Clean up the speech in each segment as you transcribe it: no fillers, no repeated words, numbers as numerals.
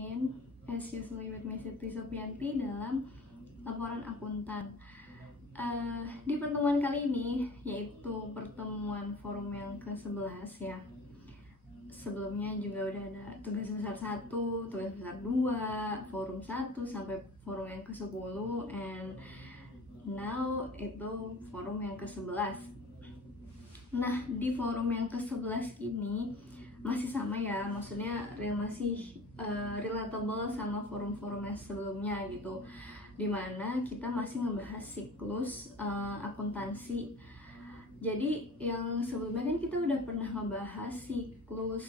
again, as usually with me Siti Sofianti dalam laporan akuntan. Di pertemuan kali ini, yaitu pertemuan forum yang ke-11 ya. Sebelumnya juga udah ada tugas besar 1, tugas besar 2, forum 1 sampai forum yang ke-10, and now itu forum yang ke-11. Nah, di forum yang ke-11 ini masih sama ya, maksudnya masih relatable sama forum-forum yang sebelumnya gitu, dimana kita masih ngebahas siklus akuntansi. Jadi yang sebelumnya kan kita udah pernah ngebahas siklus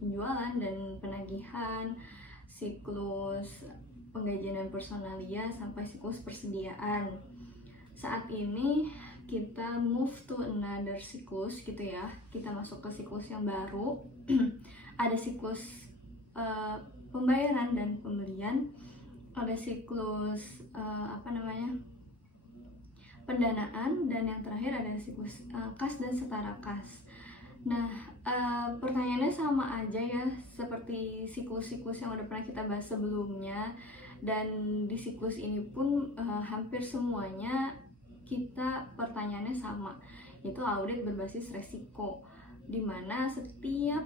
penjualan dan penagihan, siklus penggajian dan personalia, sampai siklus persediaan. Saat ini kita move to another siklus gitu ya, kita masuk ke siklus yang baru. Ada siklus pembayaran dan pembelian, ada siklus pendanaan, dan yang terakhir ada siklus kas dan setara kas. Nah, pertanyaannya sama aja ya seperti siklus-siklus yang udah pernah kita bahas sebelumnya, dan di siklus ini pun hampir semuanya kita pertanyaannya sama, yaitu audit berbasis resiko, dimana setiap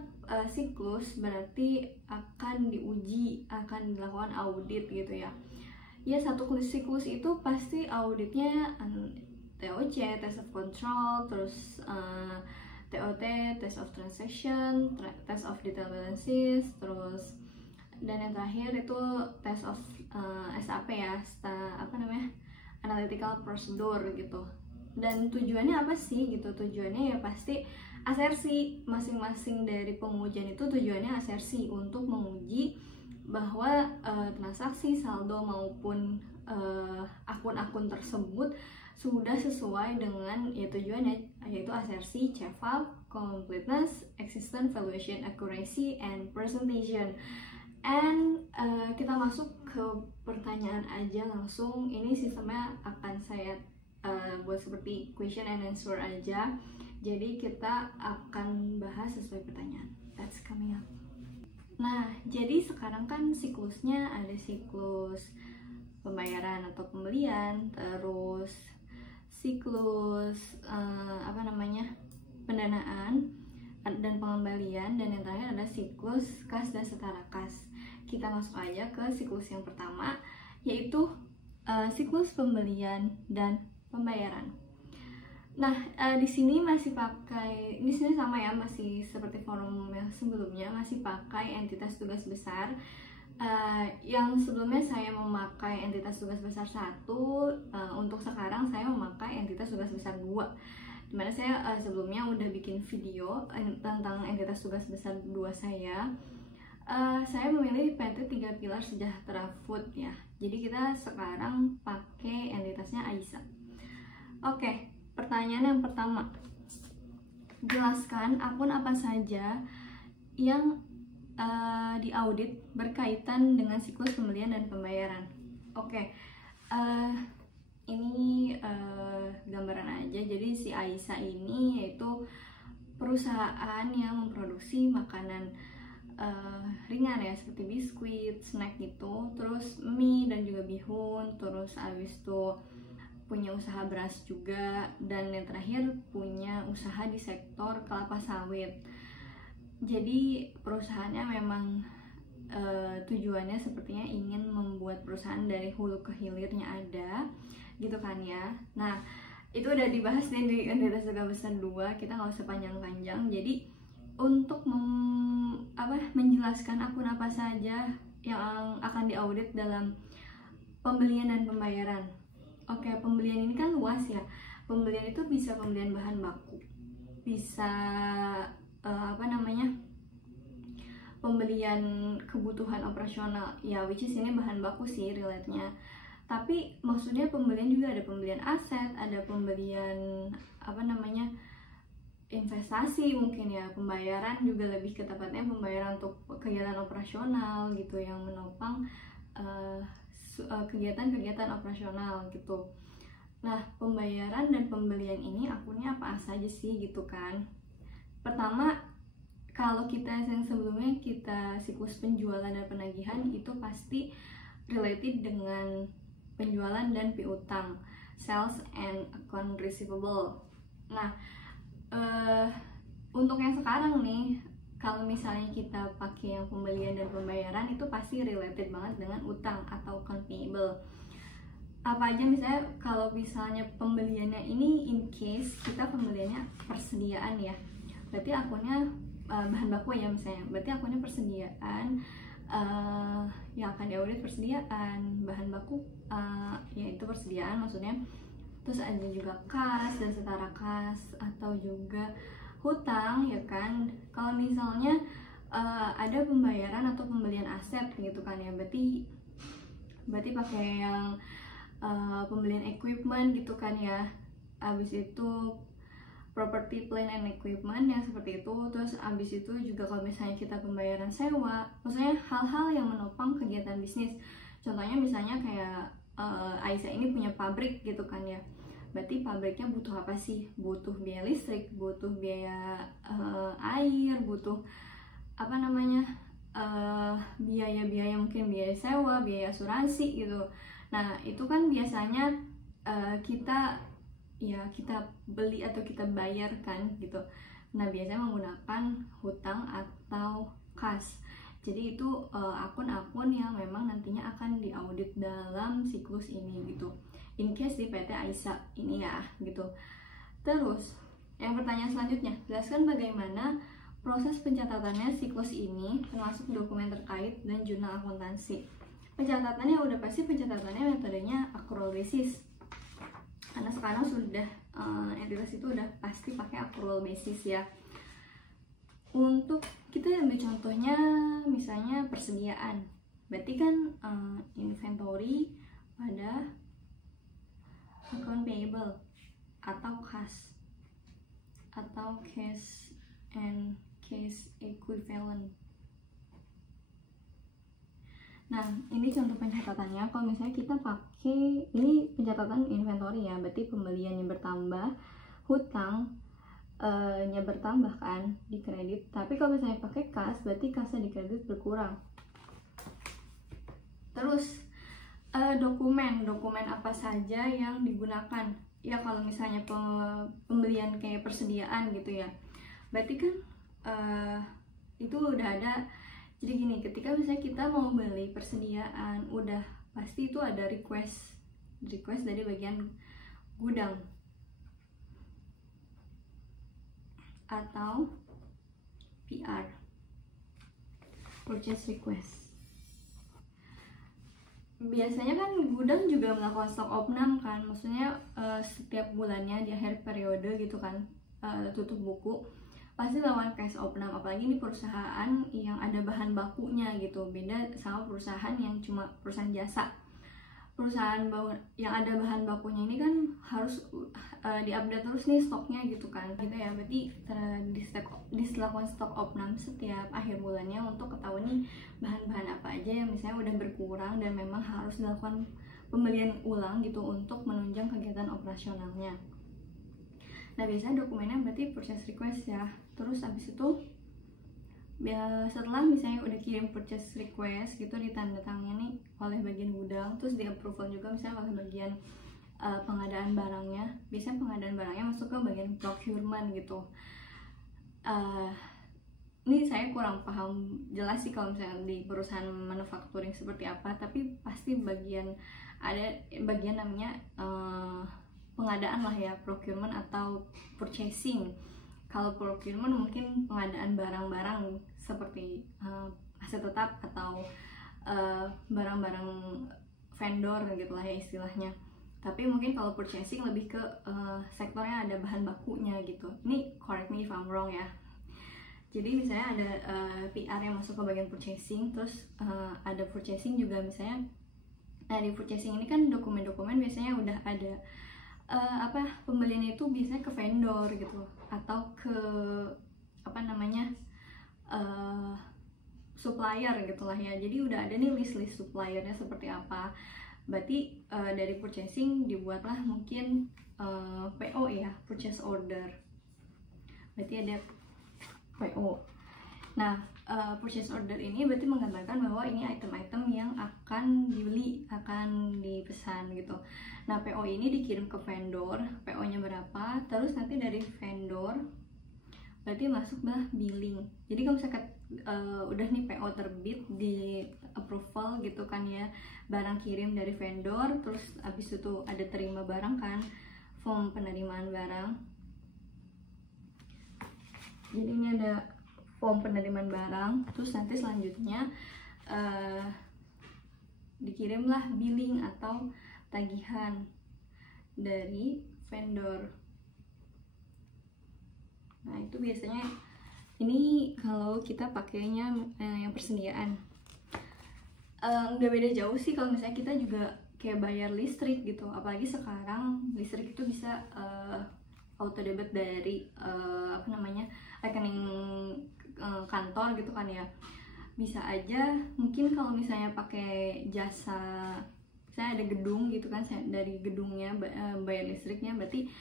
siklus berarti akan diuji, akan dilakukan audit gitu ya. Ya, satu siklus itu pasti auditnya TOC, test of control, terus TOT, test of transaction, test of detail balances, terus dan yang terakhir itu test of SAP ya, analytical procedure gitu. Dan tujuannya apa sih gitu? Tujuannya ya pasti asersi, masing-masing dari pengujian itu tujuannya asersi untuk menguji bahwa transaksi, saldo maupun akun-akun tersebut sudah sesuai dengan ya tujuannya, yaitu asersi, CEVA, completeness, existence, valuation, accuracy, and presentation. And kita masuk ke pertanyaan aja langsung. Ini sistemnya akan saya buat seperti question and answer aja. Jadi kita akan bahas sesuai pertanyaan. That's coming up. Nah, jadi sekarang kan siklusnya ada siklus pembayaran atau pembelian, terus siklus pendanaan dan pengembalian, dan yang terakhir ada siklus kas dan setara kas. Kita masuk aja ke siklus yang pertama, yaitu siklus pembelian dan pembayaran. Nah, di sini sama ya, masih seperti forum yang sebelumnya, masih pakai entitas tugas besar. Yang sebelumnya saya memakai entitas tugas besar 1, untuk sekarang saya memakai entitas tugas besar 2. Dimana saya sebelumnya udah bikin video tentang entitas tugas besar 2 saya. Saya memilih PT 3 Pilar Sejahtera Food ya. Jadi kita sekarang pakai entitasnya Aisyah. Oke, pertanyaan yang pertama, jelaskan akun apa saja yang diaudit berkaitan dengan siklus pembelian dan pembayaran. Oke, ini gambaran aja. Jadi si Aisyah ini yaitu perusahaan yang memproduksi makanan ringan ya, seperti biskuit, snack gitu, terus mie dan juga bihun, terus abis itu punya usaha beras juga, dan yang terakhir punya usaha di sektor kelapa sawit. Jadi perusahaannya memang tujuannya sepertinya ingin membuat perusahaan dari hulu ke hilirnya ada gitu kan ya. Nah, itu udah dibahas di entitas tugas besar 2, kita nggak usah panjang-panjang. Jadi untuk menjelaskan akun apa saja yang akan diaudit dalam pembelian dan pembayaran. Oke, pembelian ini kan luas ya. Pembelian itu bisa pembelian bahan baku, bisa pembelian kebutuhan operasional ya, which is ini bahan baku sih relate-nya. Tapi maksudnya pembelian juga ada pembelian aset, ada pembelian investasi mungkin ya. Pembayaran juga lebih ke tepatnya pembayaran untuk kegiatan operasional gitu, yang menopang kegiatan-kegiatan operasional gitu. Nah, pembayaran dan pembelian ini akunnya apa saja sih gitu kan. Pertama, kalau kita yang sebelumnya kita siklus penjualan dan penagihan itu pasti related dengan penjualan dan piutang, sales and account receivable. Nah, untuk yang sekarang nih, kalau misalnya kita pakai yang pembelian dan pembayaran itu pasti related banget dengan utang atau account payable. Apa aja misalnya kalau misalnya pembeliannya ini in case kita pembeliannya persediaan ya, berarti akunnya bahan baku ya misalnya, berarti akunnya persediaan, yang akan diaudit persediaan, bahan baku yaitu persediaan maksudnya. Terus ada juga kas dan setara kas atau juga hutang ya kan. Kalau misalnya ada pembayaran atau pembelian aset gitu kan ya, berarti pakai yang pembelian equipment gitu kan ya. Abis itu property, plant and equipment yang seperti itu. Terus abis itu juga kalau misalnya kita pembayaran sewa, maksudnya hal-hal yang menopang kegiatan bisnis. Contohnya misalnya kayak Aisyah ini punya pabrik gitu kan ya, berarti pabriknya butuh apa sih? Butuh biaya listrik, butuh biaya air, butuh apa namanya, biaya-biaya mungkin biaya sewa, biaya asuransi gitu. Nah itu kan biasanya kita beli atau kita bayarkan gitu. Nah biasanya menggunakan hutang atau kas. Jadi itu akun-akun yang memang nantinya akan diaudit dalam siklus ini gitu, in case di PT Aisyah ini ya gitu. Terus yang pertanyaan selanjutnya, jelaskan bagaimana proses pencatatannya siklus ini termasuk dokumen terkait dan jurnal akuntansi. Pencatatannya udah pasti pencatatannya metodenya accrual basis, karena sekarang sudah entitas itu udah pasti pakai accrual basis ya. Untuk kita ambil contohnya misalnya persediaan, berarti kan inventory pada account payable atau cash and cash equivalent. Nah, ini contoh pencatatannya. Kalau misalnya kita pakai ini pencatatan inventory ya, berarti pembeliannya bertambah, hutang nya bertambah kan di kredit. Tapi kalau misalnya pakai kas, berarti kasnya di kredit berkurang. Terus dokumen apa saja yang digunakan ya kalau misalnya pembelian kayak persediaan gitu ya, berarti kan itu udah ada. Jadi gini, ketika misalnya kita mau beli persediaan, udah pasti itu ada request dari bagian gudang atau PR, purchase request. Biasanya kan gudang juga melakukan stok opnam kan, maksudnya setiap bulannya di akhir periode gitu kan, tutup buku pasti lawan cash opnam. Apalagi ini perusahaan yang ada bahan bakunya gitu, beda sama perusahaan yang cuma perusahaan jasa. Perusahaan yang ada bahan bakunya ini kan harus diupdate terus nih stoknya gitu kan gitu ya. Berarti dilakukan stok opnam setiap akhir bulannya untuk ketahuan nih bahan-bahan apa aja yang misalnya udah berkurang dan memang harus dilakukan pembelian ulang gitu untuk menunjang kegiatan operasionalnya. Nah biasanya dokumennya berarti purchase request ya. Terus abis itu setelah misalnya udah kirim purchase request gitu, ditandatangani oleh bagian gudang, terus di approval juga misalnya oleh bagian pengadaan barangnya. Biasanya pengadaan barangnya masuk ke bagian procurement gitu. Ini saya kurang paham jelas sih kalau misalnya di perusahaan manufacturing seperti apa, tapi pasti ada bagian namanya pengadaan lah ya, procurement atau purchasing. Kalau procurement mungkin pengadaan barang-barang seperti aset tetap atau barang-barang vendor gitu lah ya istilahnya. Tapi mungkin kalau purchasing lebih ke sektornya ada bahan bakunya gitu. Ini correct me if I'm wrong ya. Jadi misalnya ada PR yang masuk ke bagian purchasing, terus ada purchasing juga misalnya. Nah di purchasing ini kan dokumen-dokumen biasanya udah ada pembeliannya itu biasanya ke vendor gitu atau ke supplier gitulah ya. Jadi udah ada nih list suppliernya seperti apa. Berarti dari purchasing dibuatlah mungkin PO ya, purchase order. Berarti ada PO. Nah, purchase order ini berarti menggambarkan bahwa ini item-item yang akan dibeli, akan dipesan gitu. Nah, PO ini dikirim ke vendor, PO-nya berapa, terus nanti dari vendor berarti masuklah billing. Jadi kalau misalkan udah nih PO terbit di approval gitu kan ya, barang kirim dari vendor, terus abis itu ada terima barang kan, form penerimaan barang. Jadi ini ada form penerimaan barang, terus nanti selanjutnya dikirimlah billing atau tagihan dari vendor. Nah itu biasanya ini kalau kita pakainya yang persediaan. Nggak beda jauh sih kalau misalnya kita juga kayak bayar listrik gitu, apalagi sekarang listrik itu bisa auto debit dari rekening kantor gitu kan ya. Bisa aja mungkin kalau misalnya pakai jasa, misalnya ada gedung gitu kan, dari gedungnya bayar listriknya, berarti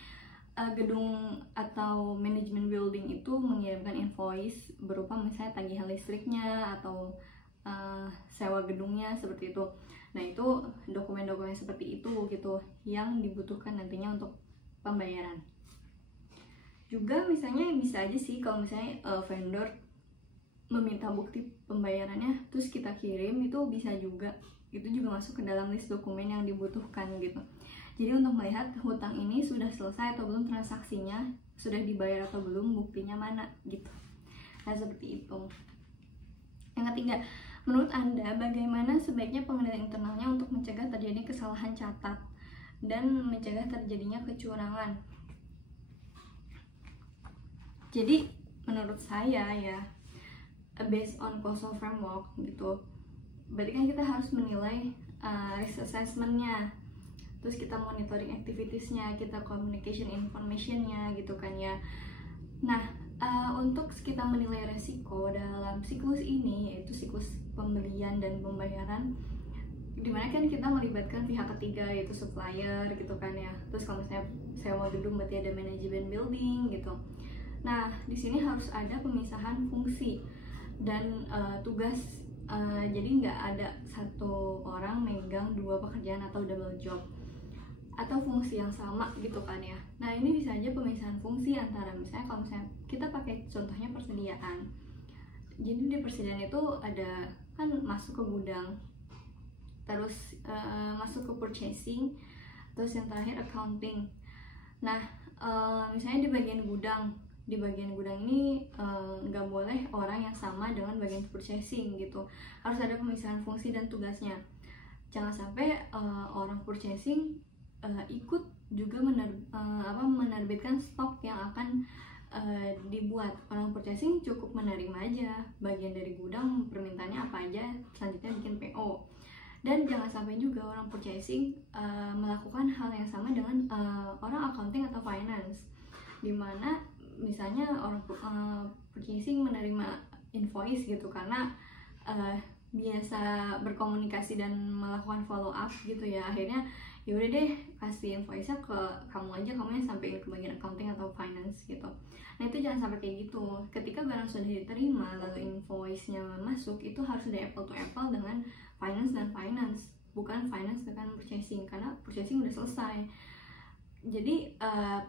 gedung atau manajemen building itu mengirimkan invoice berupa misalnya tagihan listriknya atau sewa gedungnya seperti itu. Nah itu dokumen-dokumen seperti itu gitu yang dibutuhkan nantinya untuk pembayaran. Juga misalnya bisa aja sih kalau misalnya vendor meminta bukti pembayarannya terus kita kirim, itu bisa juga, itu juga masuk ke dalam list dokumen yang dibutuhkan gitu. Jadi untuk melihat hutang ini sudah selesai atau belum transaksinya, sudah dibayar atau belum, buktinya mana gitu. Nah seperti itu. Yang ketiga, menurut Anda bagaimana sebaiknya pengendalian internalnya untuk mencegah terjadi kesalahan catat dan mencegah terjadinya kecurangan? Jadi menurut saya ya, based on causal framework gitu, berarti kan kita harus menilai risk assessment-nya, terus kita monitoring activities-nya, kita communication information-nya gitu kan ya. Nah untuk kita menilai resiko dalam siklus ini, yaitu siklus pembelian dan pembayaran, dimana kan kita melibatkan pihak ketiga yaitu supplier gitu kan ya. Terus kalau misalnya sewa gedung berarti ada manajemen building gitu. Nah di sini harus ada pemisahan fungsi dan tugas. Jadi nggak ada satu orang megang dua pekerjaan atau double job atau fungsi yang sama gitu kan ya. Nah ini bisa aja pemisahan fungsi antara, misalnya kalau misalnya kita pakai contohnya persediaan. Jadi di persediaan itu ada kan masuk ke gudang, terus masuk ke purchasing, terus yang terakhir accounting. Nah misalnya di bagian gudang ini nggak boleh orang yang sama dengan bagian purchasing gitu, harus ada pemisahan fungsi dan tugasnya. Jangan sampai orang purchasing ikut juga menerbitkan stok yang akan dibuat. Orang purchasing cukup menerima aja bagian dari gudang, permintaannya apa aja, selanjutnya bikin PO. Dan jangan sampai juga orang purchasing melakukan hal yang sama dengan orang accounting atau finance, dimana misalnya orang purchasing menerima invoice gitu karena biasa berkomunikasi dan melakukan follow up gitu ya, akhirnya ya udah deh kasih invoice-nya ke kamu aja, kamu yang sampein ke bagian accounting atau finance gitu. Nah itu jangan sampai kayak gitu. Ketika barang sudah diterima lalu invoice-nya masuk, itu harus ada apple to apple dengan finance dan finance, bukan finance dengan purchasing, karena purchasing udah selesai. Jadi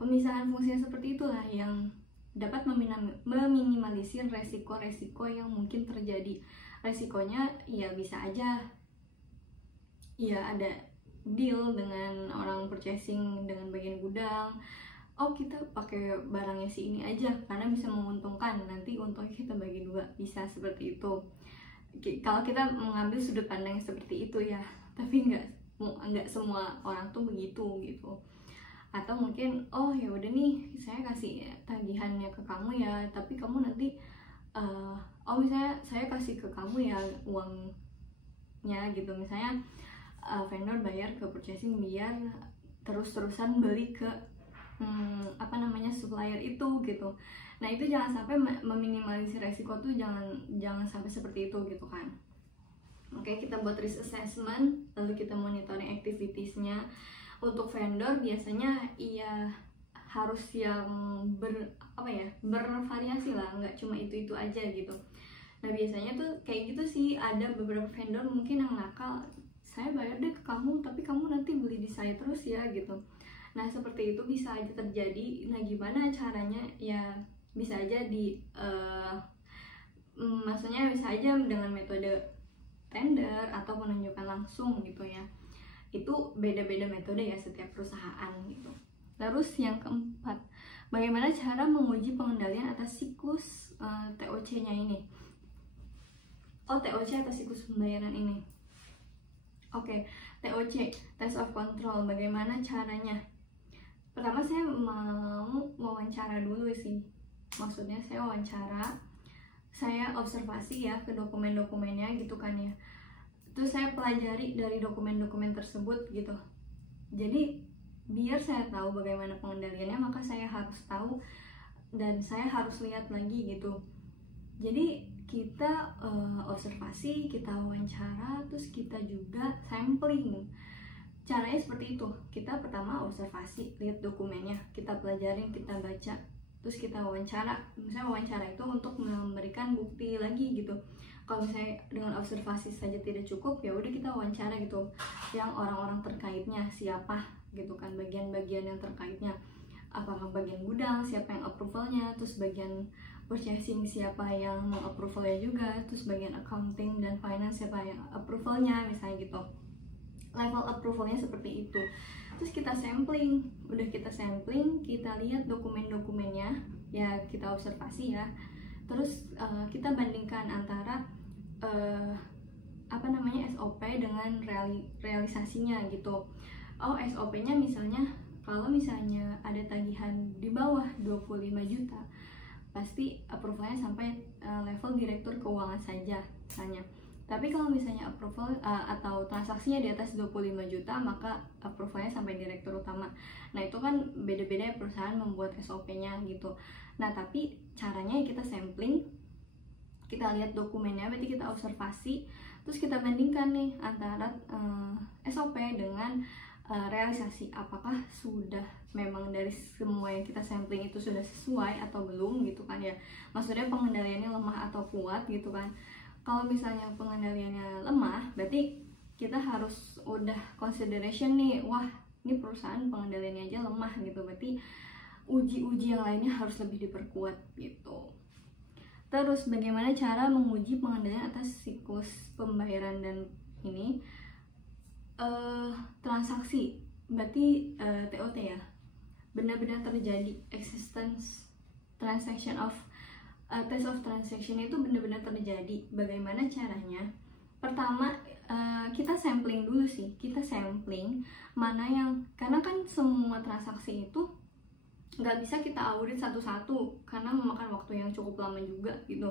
pemisahan fungsinya seperti itulah yang dapat meminimalisir resiko-resiko yang mungkin terjadi. Resikonya ya bisa aja ya ada deal dengan orang purchasing dengan bagian gudang, oh kita pakai barangnya si ini aja karena bisa menguntungkan, nanti untungnya kita bagi dua, bisa seperti itu. Kalau kita mengambil sudut pandang seperti itu ya, tapi nggak semua orang tuh begitu gitu. Atau mungkin oh ya udah nih saya kasih tagihannya ke kamu ya, tapi kamu nanti oh misalnya saya kasih ke kamu ya uangnya gitu, misalnya vendor bayar ke purchasing biar terus-terusan beli ke supplier itu gitu. Nah itu jangan sampai meminimalisir resiko tuh, jangan sampai seperti itu gitu kan. Oke, kita buat risk assessment, lalu kita monitoring activitiesnya. Untuk vendor biasanya ia harus yang bervariasi lah, nggak cuma itu aja gitu. Nah biasanya tuh kayak gitu sih, ada beberapa vendor mungkin yang nakal, saya bayar deh ke kamu tapi kamu nanti beli di saya terus ya gitu. Nah seperti itu bisa aja terjadi. Nah gimana caranya ya, bisa aja maksudnya bisa aja dengan metode tender atau menunjukkan langsung gitu ya. Itu beda-beda metode ya setiap perusahaan gitu. Terus yang keempat, bagaimana cara menguji pengendalian atas siklus TOC-nya ini? TOC atau siklus pembayaran ini. Oke, TOC, Test of Control, bagaimana caranya? Pertama saya mau wawancara dulu sih. Maksudnya saya wawancara, saya observasi ya ke dokumen-dokumennya gitu kan ya. Terus saya pelajari dari dokumen-dokumen tersebut gitu. Jadi biar saya tahu bagaimana pengendaliannya, maka saya harus tahu dan saya harus lihat lagi gitu. Jadi kita observasi, kita wawancara, terus kita juga sampling. Caranya seperti itu. Kita pertama observasi, lihat dokumennya, kita pelajarin, kita baca, terus kita wawancara. Misalnya wawancara itu untuk memberikan bukti lagi gitu. Kalau misalnya dengan observasi saja tidak cukup, ya udah kita wawancara gitu, yang orang-orang terkaitnya siapa gitu kan, bagian-bagian yang terkaitnya, apakah bagian gudang siapa yang approvalnya, terus bagian purchasing siapa yang approvalnya juga, terus bagian accounting dan finance siapa yang approvalnya, misalnya gitu. Level approvalnya seperti itu. Terus kita sampling, udah kita sampling, kita lihat dokumen-dokumennya ya, kita observasi ya. Terus kita bandingkan antara SOP dengan realisasinya gitu. SOP-nya misalnya kalau misalnya ada tagihan di bawah 25 juta, pasti approvalnya sampai level direktur keuangan saja misalnya. Tapi kalau misalnya approval atau transaksinya di atas 25 juta, maka approvalnya sampai direktur utama. Nah itu kan beda-beda perusahaan membuat SOP-nya gitu. Nah tapi caranya kita sampling, kita lihat dokumennya, berarti kita observasi, terus kita bandingkan nih antara SOP dengan realisasi, apakah sudah memang dari semua yang kita sampling itu sudah sesuai atau belum gitu kan ya. Maksudnya pengendaliannya lemah atau kuat gitu kan. Kalau misalnya pengendaliannya lemah, berarti kita harus udah consideration nih, wah ini perusahaan pengendaliannya aja lemah gitu, berarti uji-uji yang lainnya harus lebih diperkuat gitu. Terus bagaimana cara menguji pengendalian atas siklus pembayaran dan ini transaksi, berarti TOT ya, benar-benar terjadi existence transaction of test of transaction itu benar-benar terjadi. Bagaimana caranya? Pertama kita sampling dulu sih, kita sampling mana yang, karena kan semua transaksi itu nggak bisa kita audit satu-satu karena memakan waktu yang cukup lama juga gitu.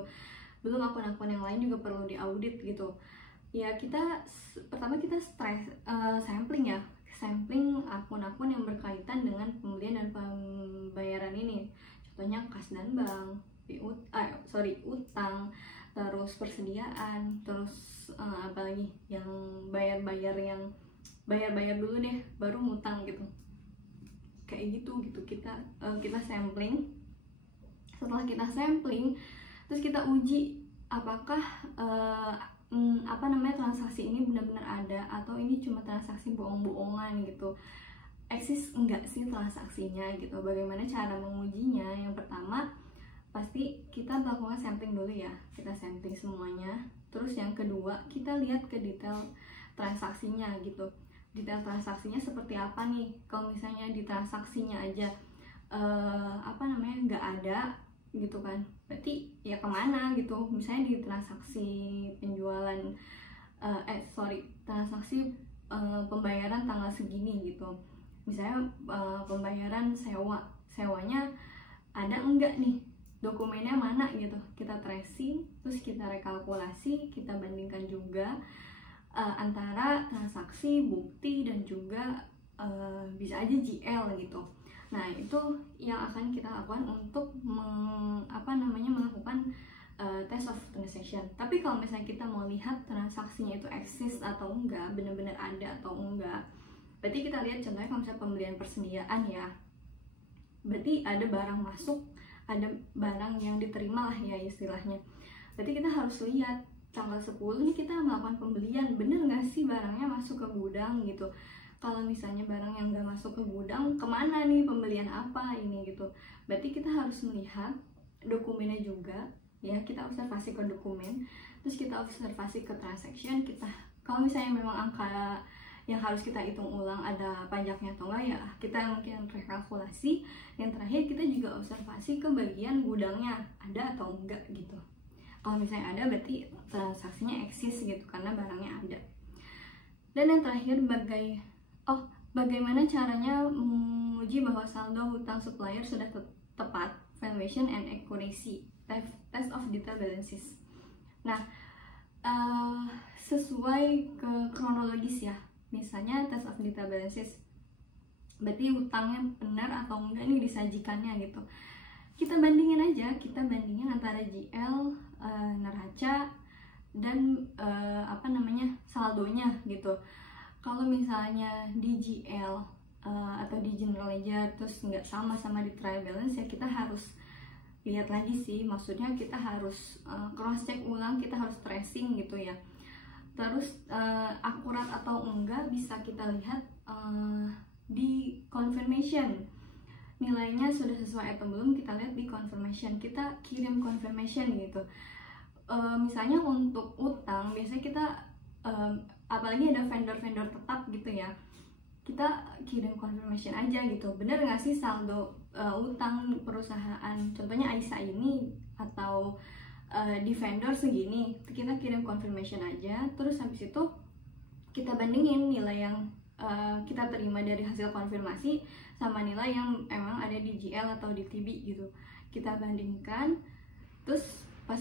Belum akun-akun yang lain juga perlu diaudit gitu. Ya pertama kita sampling ya, sampling akun-akun yang berkaitan dengan pembelian dan pembayaran ini. Contohnya kas dan bank, utang, terus persediaan, terus apalagi yang bayar dulu deh baru ngutang gitu. Kayak gitu kita sampling. Setelah kita sampling, terus kita uji apakah transaksi ini benar-benar ada atau ini cuma transaksi bohong-bohongan gitu. Eksis enggak sih transaksinya gitu. Bagaimana cara mengujinya? Yang pertama pasti kita melakukan sampling dulu ya, kita sampling semuanya. Terus yang kedua kita lihat ke detail transaksinya gitu. Detail transaksinya seperti apa nih? Kalau misalnya di transaksinya aja nggak ada gitu kan, berarti ya kemana gitu. Misalnya di transaksi penjualan transaksi pembayaran tanggal segini gitu, misalnya pembayaran sewanya ada enggak nih, dokumennya mana gitu. Kita tracing, terus kita rekalkulasi, kita bandingkan juga antara transaksi, bukti, dan juga bisa aja GL gitu. Nah itu yang akan kita lakukan untuk melakukan test of transaction. Tapi kalau misalnya kita mau lihat transaksinya itu eksis atau enggak, benar-benar ada atau enggak, berarti kita lihat contohnya kalau misalnya pembelian persediaan ya. berarti ada barang masuk, ada barang yang diterima lah ya istilahnya. Berarti kita harus lihat tanggal 10 nih kita melakukan pembelian, bener nggak sih barangnya masuk ke gudang gitu. Kalau misalnya barang yang nggak masuk ke gudang, kemana nih, pembelian apa ini gitu. Berarti kita harus melihat dokumennya juga ya, kita observasi ke dokumen, terus kita observasi ke transaction. Kita kalau misalnya memang angka yang harus kita hitung ulang ada pajaknya atau enggak ya, kita mungkin rekalkulasi. Yang terakhir kita juga observasi ke bagian gudangnya ada atau enggak gitu. Kalau misalnya ada berarti transaksinya eksis gitu karena barangnya ada. Dan yang terakhir bagaimana caranya menguji bahwa saldo hutang supplier sudah tepat, valuation and accuracy, test of detail balances. Nah, sesuai ke kronologis ya, misalnya test of detail balances, berarti hutangnya benar atau enggak nih disajikannya gitu. Kita bandingin aja, antara GL, neraca, dan saldonya gitu. Kalau misalnya di GL atau di general ledger terus nggak sama di trial balance ya, kita harus lihat lagi sih, maksudnya kita harus cross check ulang, kita harus tracing gitu ya. Terus akurat atau enggak bisa kita lihat di confirmation, nilainya sudah sesuai atau belum, kita lihat di confirmation, kita kirim confirmation gitu. Misalnya untuk utang biasanya kita apalagi ada vendor-vendor tetap gitu ya, kita kirim confirmation aja gitu, bener nggak sih saldo utang perusahaan, contohnya Aisyah ini atau di vendor segini, kita kirim confirmation aja. Terus habis itu kita bandingin nilai yang kita terima dari hasil konfirmasi sama nilai yang emang ada di GL atau di TB gitu, kita bandingkan. Terus pas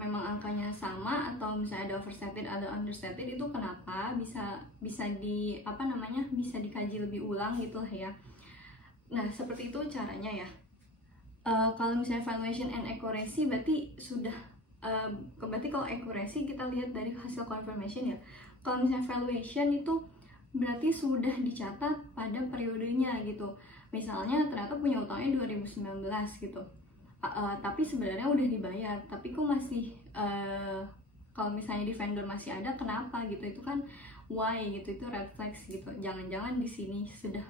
memang angkanya sama atau misalnya ada overstated ada understated, itu kenapa, bisa dikaji lebih ulang gitu lah ya. Nah seperti itu caranya ya. Kalau misalnya valuation and accuracy berarti sudah berarti kalau accuracy kita lihat dari hasil confirmation ya. Kalau misalnya valuation itu berarti sudah dicatat pada periodenya gitu. Misalnya ternyata punya utangnya 2019 gitu, tapi sebenarnya udah dibayar, tapi kok masih kalau misalnya di vendor masih ada, kenapa gitu, itu kan why gitu, itu red flags gitu. Jangan-jangan di sini sudah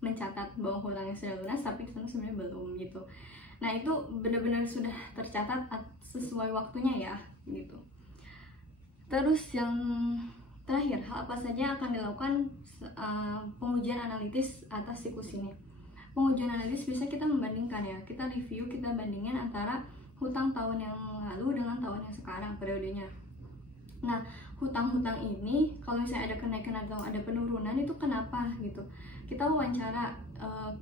mencatat bahwa hutangnya sudah lunas tapi di sana sebenarnya belum gitu. Nah itu benar-benar sudah tercatat sesuai waktunya ya gitu. Terus yang terakhir, hal apa saja akan dilakukan pengujian analitis atas siklus ini. Pengujian analitis bisa kita membandingkan ya, kita review, kita bandingin antara hutang tahun yang lalu dengan tahun yang sekarang periodenya. Nah hutang-hutang ini kalau misalnya ada kenaikan atau ada penurunan itu kenapa gitu, kita wawancara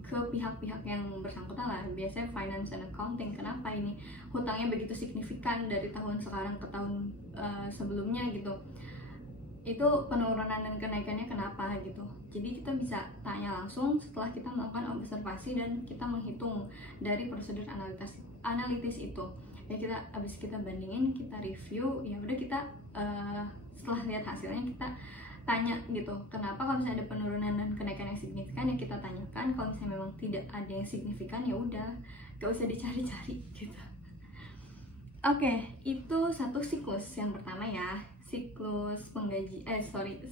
ke pihak-pihak yang bersangkutan lah, biasanya finance and accounting, kenapa ini hutangnya begitu signifikan dari tahun sekarang ke tahun sebelumnya gitu, itu penurunan dan kenaikannya kenapa gitu. Jadi kita bisa tanya langsung setelah kita melakukan observasi dan kita menghitung dari prosedur analitis itu ya. Habis kita bandingin, kita review, ya udah kita setelah lihat hasilnya kita tanya gitu, kenapa. Kalau misalnya ada penurunan dan kenaikan yang signifikan ya kita tanyakan. Kalau misalnya memang tidak ada yang signifikan ya udah gak usah dicari-cari gitu. Oke, itu satu siklus yang pertama ya, siklus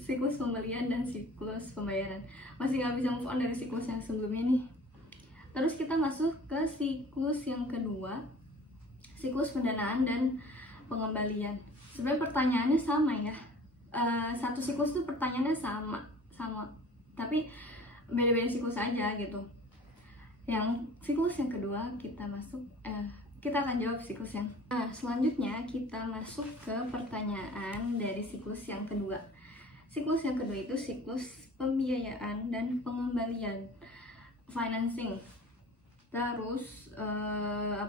siklus pembelian dan siklus pembayaran. Masih nggak bisa move on dari siklus yang sebelumnya nih. Terus kita masuk ke siklus yang kedua, siklus pendanaan dan pengembalian. Sebenarnya pertanyaannya sama ya, satu siklus tuh pertanyaannya sama, tapi beda-beda siklus aja gitu. Yang siklus yang kedua kita masuk, kita akan jawab siklus yang selanjutnya kita masuk ke pertanyaan dari siklus yang kedua. Siklus yang kedua itu siklus pembiayaan dan pengembalian, financing. Terus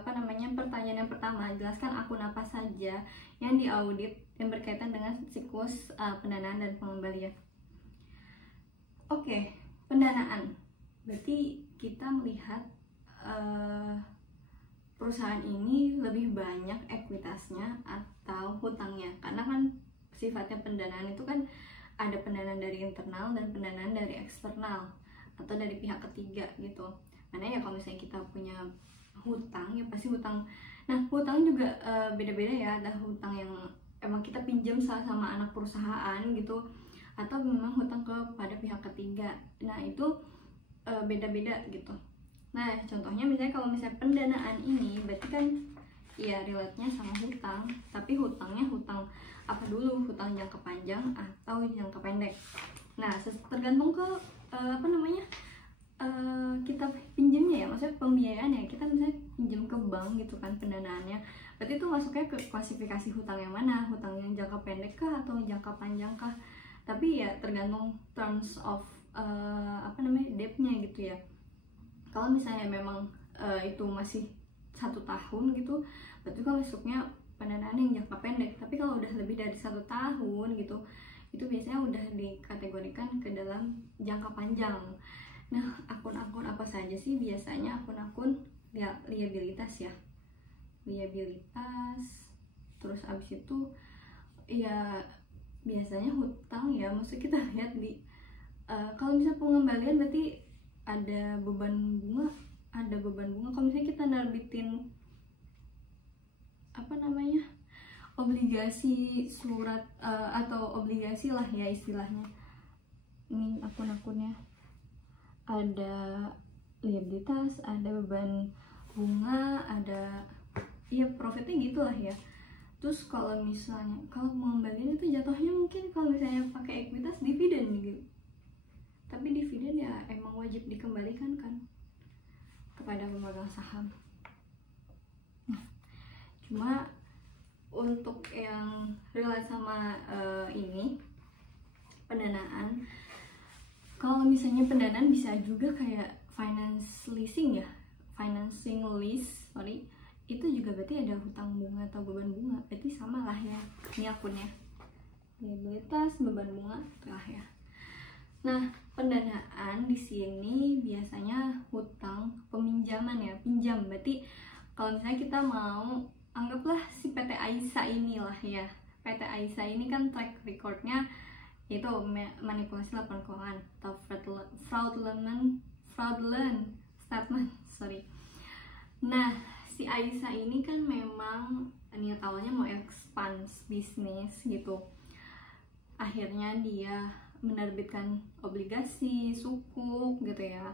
pertanyaan yang pertama, jelaskan akun apa saja yang diaudit yang berkaitan dengan siklus pendanaan dan pengembalian. Oke, pendanaan berarti kita melihat perusahaan ini lebih banyak ekuitasnya atau hutangnya, karena kan sifatnya pendanaan itu kan ada pendanaan dari internal dan pendanaan dari eksternal atau dari pihak ketiga gitu. Karena ya kalau misalnya kita punya hutang ya pasti hutang. Nah hutang juga beda-beda ya, ada hutang yang emang kita pinjam sama anak perusahaan gitu, atau memang hutang kepada pihak ketiga. Nah itu beda-beda gitu. Nah contohnya misalnya kalau misalnya pendanaan ini berarti kan ya relate-nya sama hutang, tapi hutangnya hutang apa dulu, hutang jangka panjang atau jangka pendek. Nah tergantung ke kita pinjamnya ya, maksudnya pembiayaan ya, kita misalnya pinjam ke bank gitu kan pendanaannya, berarti itu masuknya ke klasifikasi hutang yang mana, hutang yang jangka pendek kah atau jangka panjang kah. Tapi ya tergantung terms of debt-nya gitu ya. Kalau misalnya memang itu masih 1 tahun gitu, berarti kan masuknya pendanaan yang jangka pendek. Tapi kalau udah lebih dari 1 tahun gitu, itu biasanya udah dikategorikan ke dalam jangka panjang. Nah akun-akun apa saja sih? Biasanya akun-akun liabilitas ya, liabilitas. Terus abis itu ya biasanya hutang ya, maksudnya kita lihat di kalau misalnya pengembalian berarti ada beban bunga, kalau misalnya kita nerbitin obligasi surat atau obligasi lah ya istilahnya. Ini akun-akunnya ada liabilitas, ada beban bunga, ada ya profitnya gitulah ya. Terus kalau misalnya kalau pengembalian itu jatuhnya mungkin kalau misalnya pakai ekuitas dividen gitu, tapi dividen ya emang wajib dikembalikan kan kepada pemegang saham. Nah cuma untuk yang relate sama ini pendanaan, kalau misalnya pendanaan bisa juga kayak financing lease, itu juga berarti ada hutang bunga atau beban bunga, berarti sama lah ya ini akunnya, liabilitas, beban bunga lah ya. Nah pendanaan di sini biasanya hutang peminjaman ya, pinjam. Berarti kalau misalnya kita mau, anggaplah si PT Aisa inilah ya, PT Aisa ini kan track recordnya itu manipulasi laporan keuangan atau fraudulent statement, Nah si Aisa ini kan memang niat awalnya mau expand bisnis gitu, akhirnya dia menerbitkan obligasi sukuk gitu ya,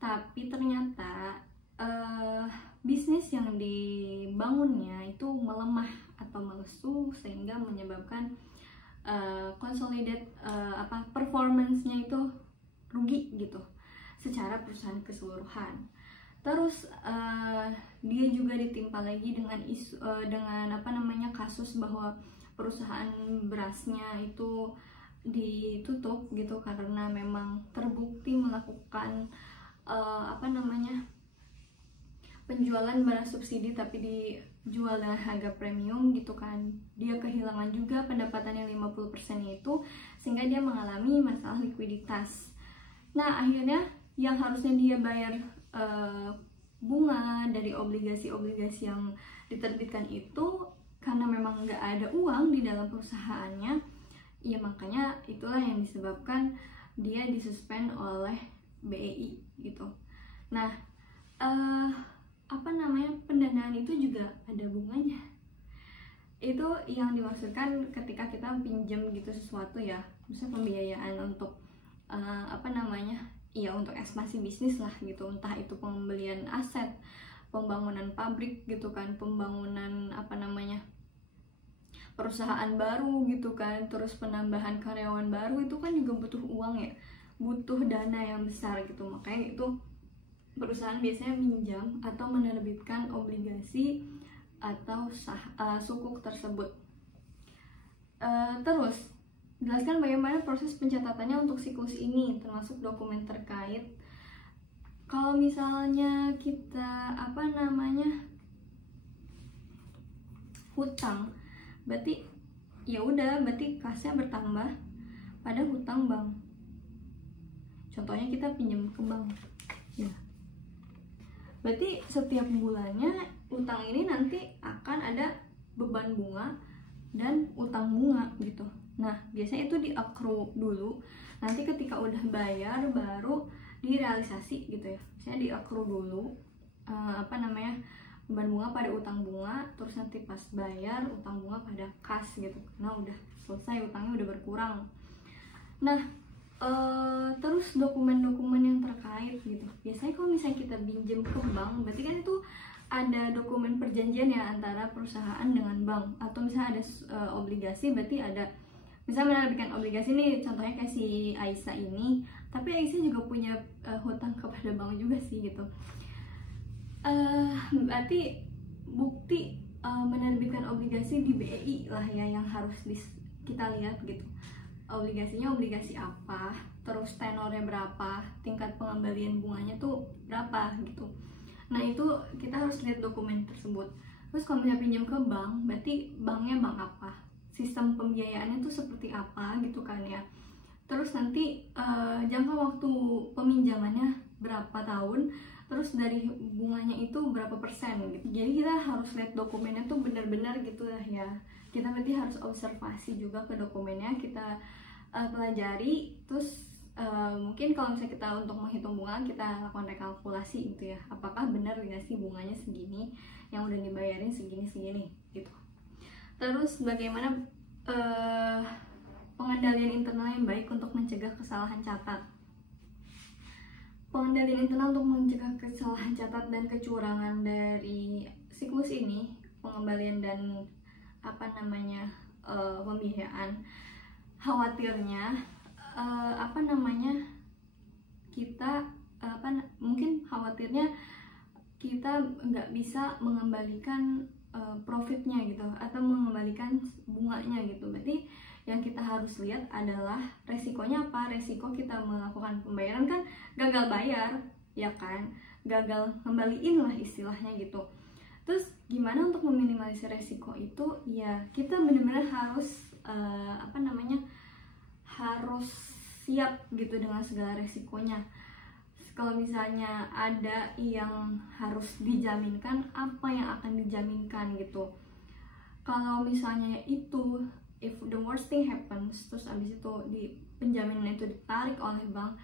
tapi ternyata bisnis yang dibangunnya itu melemah atau melesu sehingga menyebabkan consolidated performance-nya itu rugi gitu secara perusahaan keseluruhan. Terus dia juga ditimpa lagi dengan kasus bahwa perusahaan berasnya itu ditutup gitu karena memang terbukti melakukan penjualan beras subsidi tapi dijual dengan harga premium gitu kan. Dia kehilangan juga pendapatan yang 50% itu sehingga dia mengalami masalah likuiditas. Nah akhirnya yang harusnya dia bayar bunga dari obligasi-obligasi yang diterbitkan itu, karena memang nggak ada uang di dalam perusahaannya ya, makanya itulah yang disebabkan dia disuspend oleh BEI gitu. Nah pendanaan itu juga ada bunganya. Itu yang dimaksudkan ketika kita pinjam gitu sesuatu ya, misalnya pembiayaan untuk untuk ekspansi bisnis lah gitu, entah itu pembelian aset, pembangunan pabrik gitu kan, pembangunan perusahaan baru gitu kan, terus penambahan karyawan baru, itu kan juga butuh uang ya, butuh dana yang besar gitu. Makanya itu perusahaan biasanya minjam atau menerbitkan obligasi atau sukuk tersebut. Terus jelaskan bagaimana proses pencatatannya untuk siklus ini, termasuk dokumen terkait. Kalau misalnya kita hutang, berarti ya udah, berarti kasnya bertambah pada hutang bank. Contohnya kita pinjam ke bank ya, berarti setiap bulannya utang ini nanti akan ada beban bunga dan utang bunga gitu. Nah biasanya itu di accrue dulu, nanti ketika udah bayar baru direalisasi gitu ya, misalnya diakrui dulu beban bunga pada utang bunga, terus nanti pas bayar utang bunga pada kas gitu, karena udah selesai utangnya udah berkurang. Nah terus dokumen-dokumen yang terkait gitu, biasanya kalau misalnya kita pinjam ke bank berarti kan itu ada dokumen perjanjian ya antara perusahaan dengan bank, atau misalnya ada obligasi, berarti ada misalnya menerbitkan obligasi nih, contohnya kayak si Aisyah ini, tapi Aisyah juga punya hutang kepada bank juga sih gitu. Berarti bukti menerbitkan obligasi di BI lah ya yang harus kita lihat gitu, obligasinya obligasi apa, terus tenornya berapa, tingkat pengembalian bunganya tuh berapa gitu. Nah itu kita harus lihat dokumen tersebut. Terus kalau misalnya pinjam ke bank, berarti banknya bank apa, sistem pembiayaannya tuh seperti apa gitu kan ya. Terus nanti jangka waktu peminjamannya berapa tahun, terus dari bunganya itu berapa persen gitu. Jadi kita harus lihat dokumennya tuh benar-benar gitu lah ya. Kita berarti harus observasi juga ke dokumennya, kita pelajari. Terus mungkin kalau misalnya kita untuk menghitung bunga, kita lakukan rekalkulasi gitu ya, apakah benar nggak sih bunganya segini, yang udah dibayarin segini gitu. Terus bagaimana pengendalian internal yang baik untuk mencegah kesalahan catat. Pengendalian internal untuk mencegah kesalahan catat dan kecurangan dari siklus ini, pengembalian dan pembiayaan. Khawatirnya khawatirnya kita nggak bisa mengembalikan profitnya gitu, atau mengembalikan bunganya gitu. Berarti yang kita harus lihat adalah resikonya apa. Resiko kita melakukan pembayaran kan gagal bayar ya kan, gagal ngembaliin lah istilahnya gitu. Terus gimana untuk meminimalisir resiko itu ya, kita benar-benar harus harus siap gitu dengan segala resikonya. Kalau misalnya ada yang harus dijaminkan, apa yang akan dijaminkan gitu. Kalau misalnya itu if the worst thing happens, terus abis itu di penjaminan itu ditarik oleh bank,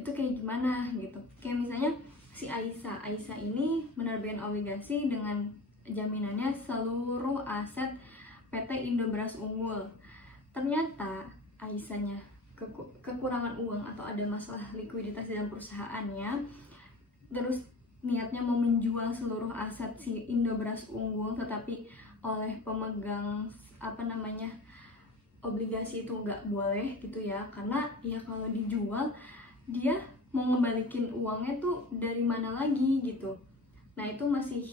itu kayak gimana gitu. Kayak misalnya si Aisyah ini menerbitkan obligasi dengan jaminannya seluruh aset PT Indobras Unggul. Ternyata Aisyahnya kekurangan uang atau ada masalah likuiditas dalam perusahaannya, terus niatnya mau menjual seluruh aset si Indobras Unggul, tetapi oleh pemegang obligasi itu nggak boleh gitu ya, karena ya kalau dijual dia mau ngebalikin uangnya tuh dari mana lagi gitu. Nah itu masih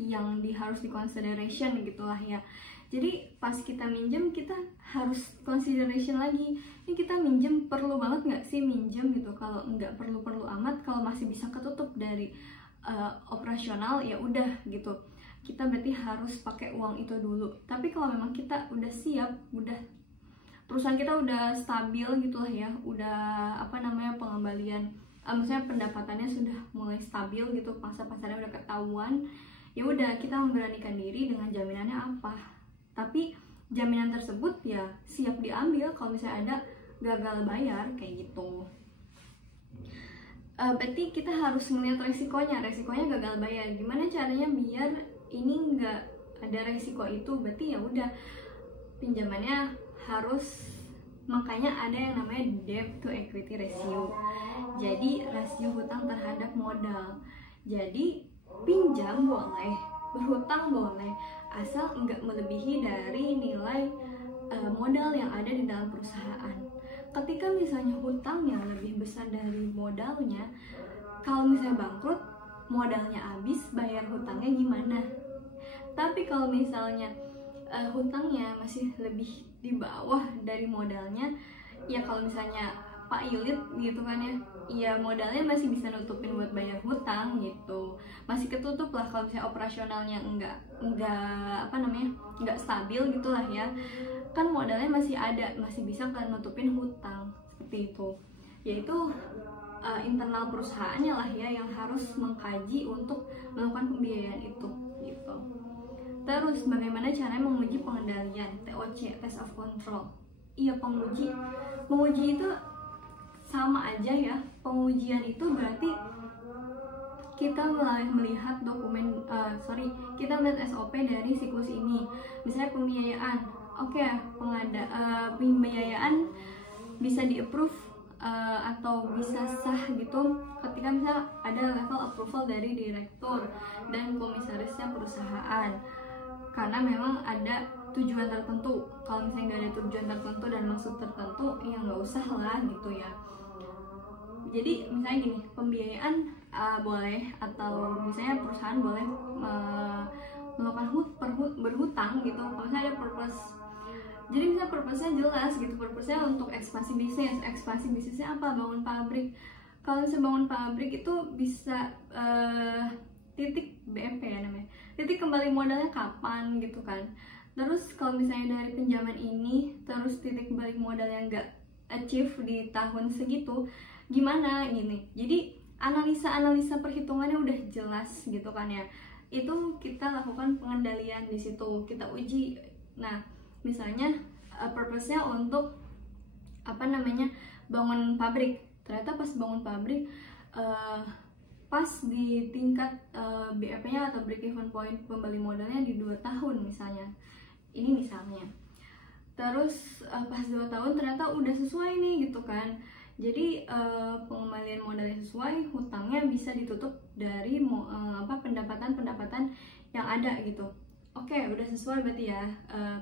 yang harus di consideration gitulah ya. Jadi pas kita minjem, kita harus consideration lagi, ini kita minjem perlu banget nggak sih minjem gitu. Kalau nggak perlu-perlu amat, kalau masih bisa ketutup dari operasional ya udah gitu, kita berarti harus pakai uang itu dulu. Tapi kalau memang kita udah siap, udah perusahaan kita udah stabil gitulah ya, udah pengembalian, maksudnya pendapatannya sudah mulai stabil gitu, pasarnya udah ketahuan, ya udah kita memberanikan diri dengan jaminannya apa. Tapi jaminan tersebut ya siap diambil kalau misalnya ada gagal bayar kayak gitu. Berarti kita harus melihat resikonya gagal bayar. Gimana caranya biar ini nggak ada resiko itu? Berarti ya udah pinjamannya harus, makanya ada yang namanya debt to equity ratio. Jadi rasio hutang terhadap modal. Jadi pinjam boleh, berhutang boleh, asal nggak melebihi dari nilai modal yang ada di dalam perusahaan. Ketika misalnya hutangnya lebih besar dari modalnya, kalau misalnya bangkrut, modalnya habis, bayar hutangnya gimana? Tapi kalau misalnya hutangnya masih lebih di bawah dari modalnya, ya kalau misalnya Pak Yulit gitu kan ya modalnya masih bisa nutupin buat bayar hutang gitu, masih ketutup lah. Kalau misalnya operasionalnya nggak stabil gitulah ya, kan modalnya masih ada, masih bisa kan nutupin hutang seperti itu. Yaitu internal perusahaannya lah ya yang harus mengkaji untuk melakukan pembiayaan itu gitu. Terus bagaimana caranya menguji pengendalian, TOC, test of control. Iya, menguji itu sama aja ya, pengujian itu berarti kita melihat kita melihat SOP dari siklus ini. Misalnya pembiayaan, oke, pembiayaan bisa di approve atau bisa sah gitu ketika misalnya ada level approval dari direktur dan komisarisnya perusahaan, karena memang ada tujuan tertentu. Kalau misalnya nggak ada tujuan tertentu dan maksud tertentu, ya nggak usah lah gitu ya. Jadi misalnya gini, pembiayaan boleh, atau misalnya perusahaan boleh melakukan berhutang gitu kalau misalnya ada purpose. Jadi misalnya purpose-nya jelas gitu, purpose-nya untuk ekspansi bisnis. Ekspansi bisnisnya apa? Bangun pabrik. Kalau misalnya bangun pabrik itu bisa titik BMP ya namanya, titik kembali modalnya kapan gitu kan. Terus kalau misalnya dari pinjaman ini terus titik balik modalnya nggak achieve di tahun segitu, gimana ini? Jadi analisa perhitungannya udah jelas gitu kan ya. Itu kita lakukan pengendalian di situ, kita uji. Nah, misalnya purpose-nya untuk bangun pabrik. Ternyata pas bangun pabrik pas di tingkat BEP-nya atau break even point kembali modalnya di 2 tahun misalnya. Ini misalnya. Terus pas 2 tahun ternyata udah sesuai nih gitu kan. Jadi pengembalian modalnya sesuai, hutangnya bisa ditutup dari pendapatan yang ada gitu. Oke, udah sesuai berarti ya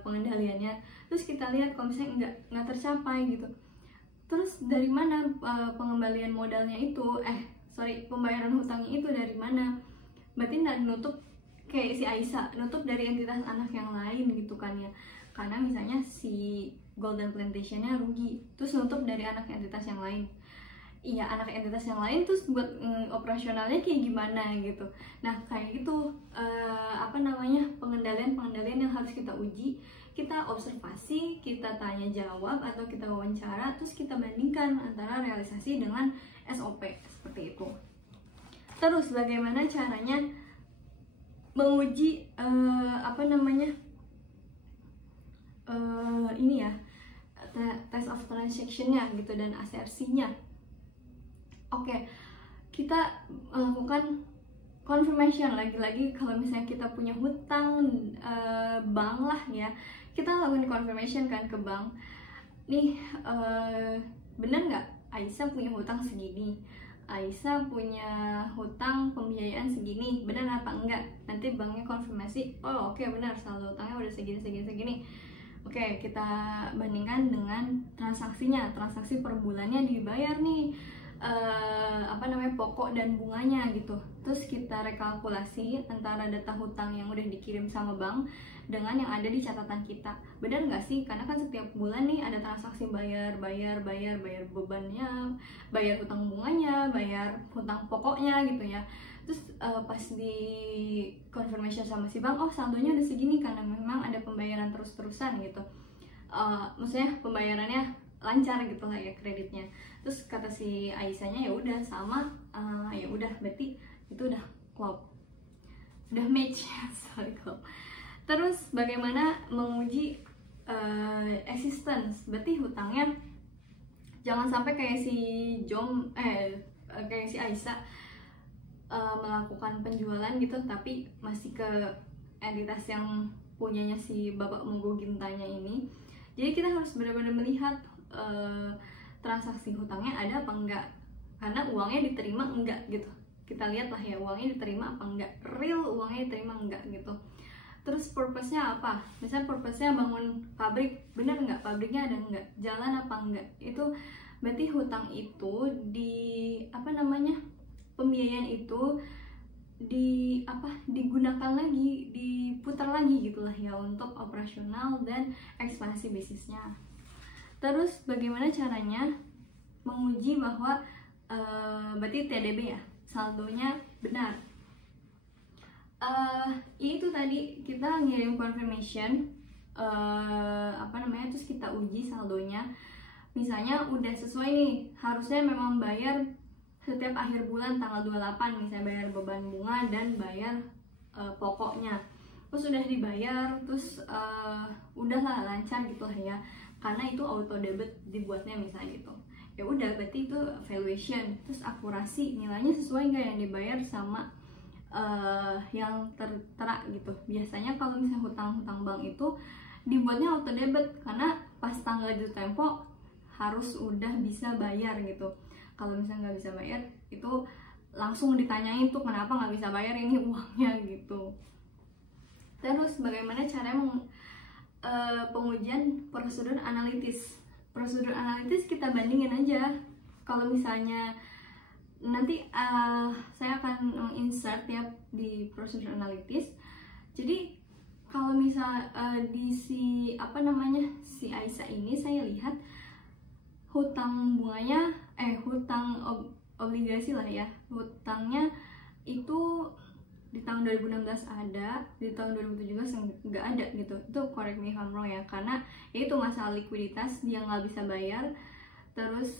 pengendaliannya. Terus kita lihat kalau misalnya nggak tercapai gitu. Terus dari mana pengembalian modalnya itu? Pembayaran hutangnya itu dari mana? Berarti nggak nutup kayak si Aisyah, nutup dari entitas anak yang lain gitu kan ya. Karena misalnya si Golden Plantation-nya rugi, terus nutup dari anak entitas yang lain. Iya, anak entitas yang lain terus buat operasionalnya kayak gimana gitu. Nah, kayak gitu pengendalian yang harus kita uji, kita observasi, kita tanya jawab atau kita wawancara, terus kita bandingkan antara realisasi dengan SOP seperti itu. Terus bagaimana caranya menguji test of transaction-nya gitu dan asersinya. Oke, kita lakukan confirmation lagi-lagi. Kalau misalnya kita punya hutang bank lah ya, kita lakukan confirmation kan ke bank. Nih bener nggak Aisyah punya hutang segini, Aisyah punya hutang pembiayaan segini, benar apa enggak? Nanti banknya konfirmasi, oh oke, benar, saldo hutangnya udah segini. Oke, kita bandingkan dengan transaksinya, transaksi per bulannya dibayar nih pokok dan bunganya gitu. Terus kita rekalkulasi antara data hutang yang udah dikirim sama bank dengan yang ada di catatan kita. Benar nggak sih? Karena kan setiap bulan nih ada transaksi bayar bebannya, bayar hutang bunganya, bayar hutang pokoknya gitu ya. Terus pas di confirmation sama si bank, oh saldonya udah segini karena memang ada pembayaran terus-terusan gitu. Maksudnya pembayarannya lancar gitu lah ya, kreditnya. Terus kata si Aisyahnya ya udah sama, ya udah berarti itu udah klop, udah match. Klop. Terus bagaimana menguji existence? Berarti hutangnya jangan sampai kayak si kayak si Aisyah melakukan penjualan gitu tapi masih ke entitas yang punyanya si Bapak Monggo Gintanya ini. Jadi kita harus benar-benar melihat transaksi hutangnya ada apa enggak, karena uangnya diterima enggak gitu. Kita lihat lah ya, uangnya diterima apa enggak, real uangnya diterima enggak gitu. Terus purpose-nya apa? Misalnya purpose-nya bangun pabrik, bener nggak pabriknya ada enggak, jalan apa enggak. Itu berarti hutang itu pembiayaan itu digunakan lagi, diputar lagi gitulah ya untuk operasional dan ekspansi bisnisnya. Terus bagaimana caranya menguji bahwa berarti TDB ya, saldonya benar. Itu tadi kita ngirim confirmation terus kita uji saldonya. Misalnya udah sesuai nih, harusnya memang bayar setiap akhir bulan tanggal 28, misalnya bayar beban bunga dan bayar pokoknya. Terus udah dibayar, terus udahlah lancar gitu lah ya, karena itu auto debit dibuatnya misalnya gitu. ya udah berarti itu valuation. Terus akurasi, nilainya sesuai nggak yang dibayar sama yang tertera gitu. Biasanya kalau misalnya hutang bank itu dibuatnya auto debit karena pas tanggal jatuh tempo harus udah bisa bayar gitu. Kalau misalnya nggak bisa bayar itu langsung ditanyain tuh kenapa nggak bisa bayar ini uangnya gitu. Terus bagaimana cara pengujian prosedur analitis? Prosedur analitis kita bandingin aja. Kalau misalnya nanti saya akan insert ya di prosedur analitis. Jadi kalau misal di si Aisyah ini saya lihat hutang bunganya obligasi lah ya, hutangnya itu di tahun 2016 ada, di tahun 2017 nggak ada gitu. Itu correct me if I'm wrong ya, karena itu masalah likuiditas, dia nggak bisa bayar, terus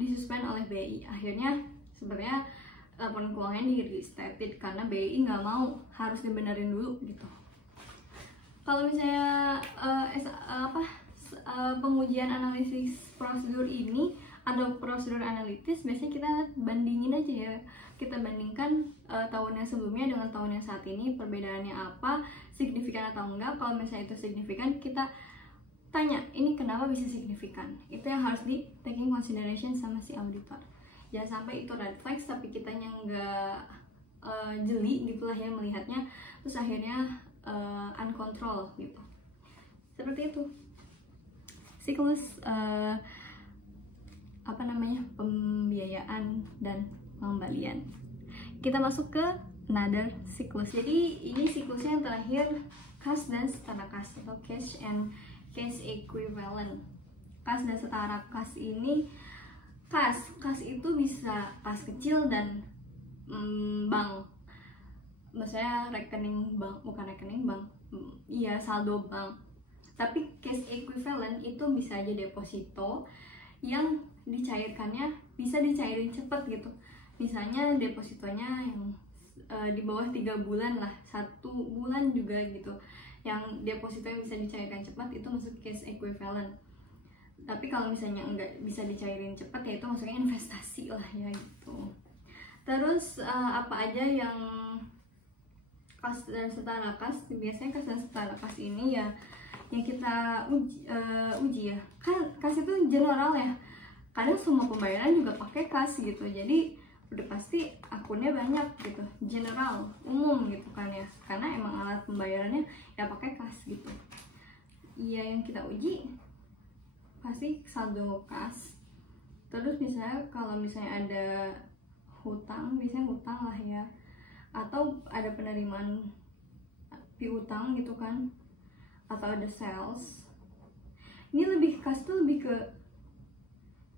disuspend oleh BI. Akhirnya sebenarnya laporan keuangannya di restated karena BI nggak mau, harus dibenerin dulu gitu. Kalau misalnya pengujian analisis prosedur ini ada prosedur analitis, biasanya kita bandingin aja ya, kita bandingkan tahun yang sebelumnya dengan tahun yang saat ini, perbedaannya apa, signifikan atau enggak. Kalau misalnya itu signifikan, kita tanya ini kenapa bisa signifikan. Itu yang harus di taking consideration sama si auditor. Jangan sampai itu red flags tapi kitanya nggak jeli gitulah ya melihatnya, terus akhirnya uncontrol gitu. Seperti itu siklus pembiayaan dan pengembalian. Kita masuk ke another siklus. Jadi ini siklusnya yang terakhir, kas dan setara kas atau cash and cash equivalent. Kas dan setara kas ini, kas itu bisa kas kecil dan bank. Maksudnya rekening bank, bukan rekening bank, iya saldo bank. Tapi cash equivalent itu bisa aja deposito yang dicairkannya bisa dicairin cepet gitu. Misalnya depositonya yang di bawah 3 bulan lah, 1 bulan juga gitu, yang deposito yang bisa dicairkan cepat itu masuk cash equivalent. Tapi kalau misalnya nggak bisa dicairin cepat ya itu masuknya investasi lah ya gitu. Terus apa aja yang kas dan setara kas? Biasanya kas dan setara kas ini ya yang kita uji ya, kan kas itu general ya, kadang semua pembayaran juga pakai kas gitu, jadi udah pasti akunnya banyak gitu, general, umum gitu kan ya, karena emang alat pembayarannya ya pakai kas gitu. Iya, yang kita uji pasti saldo kas. Terus misalnya kalau misalnya ada hutang, biasanya hutang lah ya, atau ada penerimaan piutang gitu kan, atau ada sales. Ini lebih kas tuh lebih ke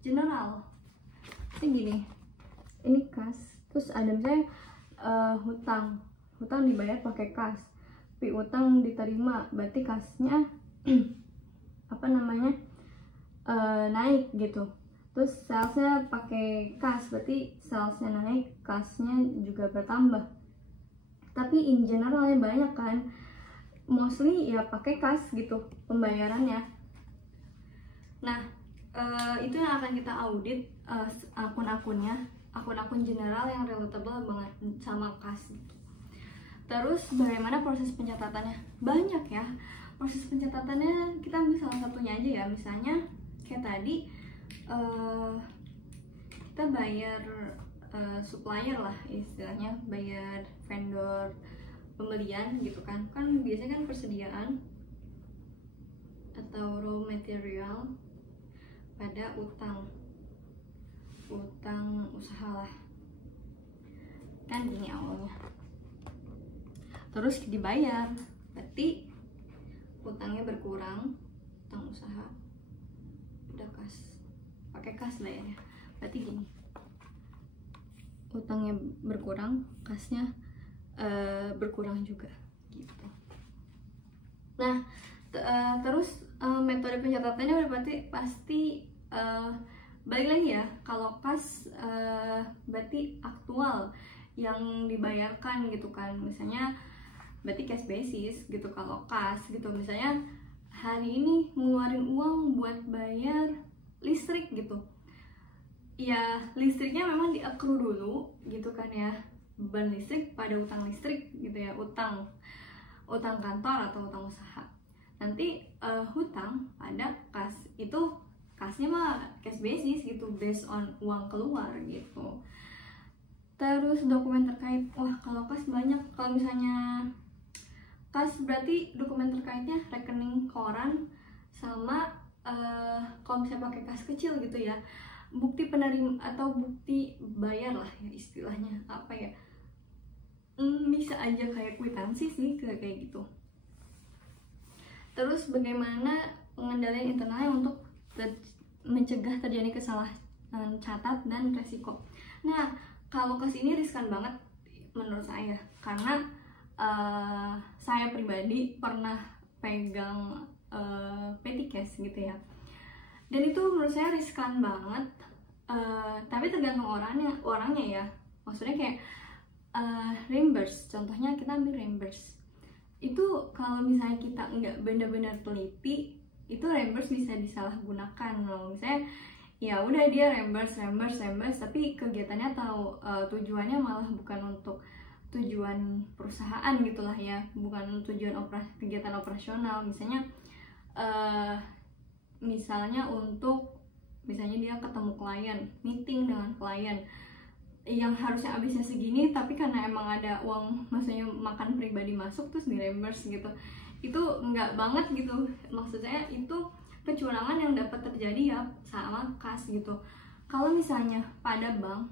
general. Ini gini, ini kas, terus ada misalnya hutang dibayar pakai kas, piutang diterima, berarti kasnya naik gitu. Terus salesnya pakai kas, berarti salesnya naik, kasnya juga bertambah. Tapi in general banyak kan, mostly ya pakai kas gitu pembayarannya. Nah itu yang akan kita audit, akun-akun general yang relatable banget sama kas. Terus bagaimana proses pencatatannya? Banyak ya proses pencatatannya, kita ambil salah satunya aja ya. Misalnya kayak tadi kita bayar supplier lah istilahnya, bayar vendor pembelian gitu kan biasanya kan persediaan atau raw material pada utang usaha lah kan gini awalnya, terus dibayar berarti utangnya berkurang, utang usaha udah kas, pakai kas bayarnya, berarti gini, utangnya berkurang, kasnya berkurang juga gitu. Nah terus metode pencatatannya berarti pasti balik lagi ya, kalau kas berarti aktual yang dibayarkan gitu kan, misalnya berarti cash basis gitu. Kalau kas gitu misalnya hari ini ngeluarin uang buat bayar listrik gitu. Ya listriknya memang di-accrue dulu gitu kan ya, beban listrik pada utang listrik gitu ya, utang kantor atau utang usaha. Nanti hutang pada kas, itu kasnya mah cash basis gitu, based on uang keluar gitu. Terus dokumen terkait, wah kalau kas banyak. Kalau misalnya kas berarti dokumen terkaitnya rekening koran sama kalau misalnya pakai kas kecil gitu ya, bukti penerima atau bukti bayar lah ya istilahnya, apa ya, bisa aja kayak kwitansi sih kayak gitu. Terus bagaimana pengendalian internalnya untuk mencegah terjadi kesalahan catat dan resiko. Nah, kalau kas ini riskan banget menurut saya, karena saya pribadi pernah pegang petty cash gitu ya, dan itu menurut saya riskan banget. Tapi tergantung orangnya ya, maksudnya kayak reimburse, contohnya kita ambil reimburse itu, kalau misalnya kita nggak benar-benar teliti, itu reimburse bisa disalahgunakan loh. Misalnya ya udah dia reimburse tapi kegiatannya atau tujuannya malah bukan untuk tujuan perusahaan gitulah ya, bukan tujuan kegiatan operasional. Misalnya misalnya dia ketemu klien, meeting dengan klien yang harusnya habisnya segini, tapi karena emang ada uang, maksudnya makan pribadi masuk terus di reimburse gitu, itu enggak banget gitu. Maksud saya itu kecurangan yang dapat terjadi ya sama kas gitu. Kalau misalnya pada bank,